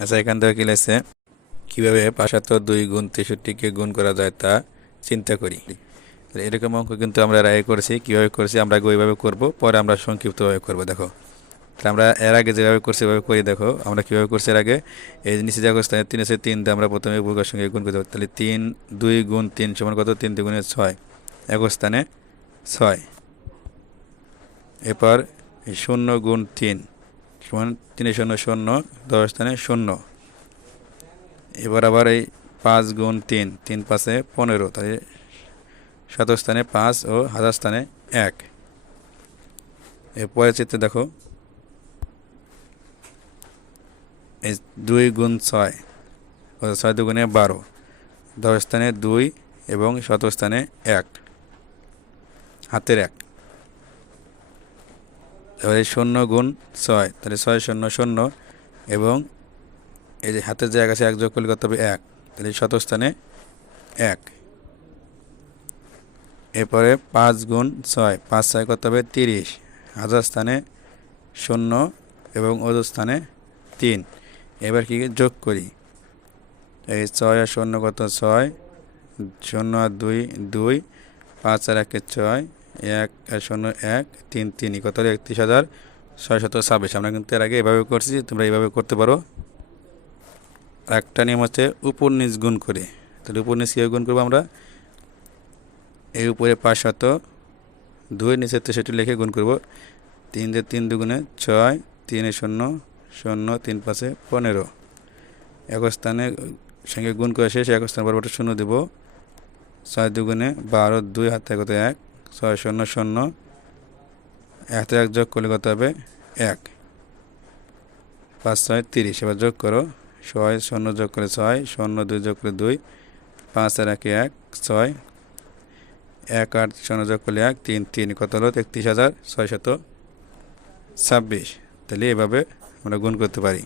আচ্ছা এখান থেকে কি লাগছে কীভাবে পাঁচাত্তর দুই গুণ তেষট্টিকে গুণ করা যায় তা চিন্তা করি। এরকম অঙ্ক কিন্তু আমরা আগে করেছি, কীভাবে করেছি আমরা ওইভাবে করব, পরে আমরা সংক্ষিপ্তভাবে করব, দেখো। আমরা এর আগে যেভাবে করছি সেভাবে করি, দেখো, আমরা কীভাবে করছি এর আগে? এই নিচে যে অবস্থানে তিন আছে তিন, দিয়ে আমরা প্রথমে বুকের সঙ্গে গুণ করতে পারি। তাহলে তিন দুই গুণ তিন সমান কত? তিন দুই গুণে ছয়। এক স্থানে ছয়। এরপর শূন্য গুণ তিন। সমান তিনে শূন্য শূন্য, দশ স্থানে শূন্য। এবার আবার এই পাঁচ গুণ তিন তিন পাঁচে পনেরো তাই শত স্থানে পাঁচ ও হাজার স্থানে এক। এরপরে চিত্রে দেখো, এই দুই গুণ ছয় ছয় দুগুণে বারো, দশ স্থানে দুই এবং শত স্থানে এক, হাতের এক। এবারে শূন্য গুণ ছয়, তাহলে ছয় শূন্য শূন্য এবং এই যে হাতের জায়গা আছে, এক যোগ করলে কত হবে? এক। তাহলে শত স্থানে এক। এরপরে পাঁচ গুণ ছয়, পাঁচ ছয় কত হবে? তিরিশ। হাজার স্থানে শূন্য এবং ওজোর স্থানে তিন। এবার কি যোগ করি? এই ছয় আর শূন্য কত? ছয়। শূন্য আর দুই দুই। পাঁচ আর একে ছয়। এক শূন্য, এক, তিন তিন কত একত্রিশ হাজার ছয় শত ছাব্বিশ। আমরা কিন্তু এর আগে এভাবে করছি, তোমরা এইভাবে করতে পারো। একটা নিয়ম হচ্ছে উপর নিচ গুণ করে। তাহলে উপর নিচ কীভাবে গুণ করব আমরা? এই উপরে পাঁচ শত, দুই নিচে তেষট্টি লিখে গুণ করব। তিন দিয়ে তিন দুগুণে ছয়, তিনে শূন্য শূন্য, তিন পাঁচে পনেরো। এক স্থানে সঙ্গে গুণ করে শেষ এক স্থানে বরাবর শূন্য দেব। ছয় দুগুণে বারো, দুই হাতে কত? এক। ছয় শূন্য শূন্য। হাতে এক যোগ করলে কত হবে? এক। পাঁচ ছয় তিরিশ। এবার যোগ করো। ছয় শূন্য যোগ করে ছয়, শূন্য দুই যোগ করে দুই। পাঁচ আর একে এক, ছয়। এক আট শূন্য যোগ করলে এক, তিন তিন। কত হলো? একত্রিশ হাজার ছয়শত ছাব্বিশ। তাহলে এভাবে আমরা গুণ করতে পারি।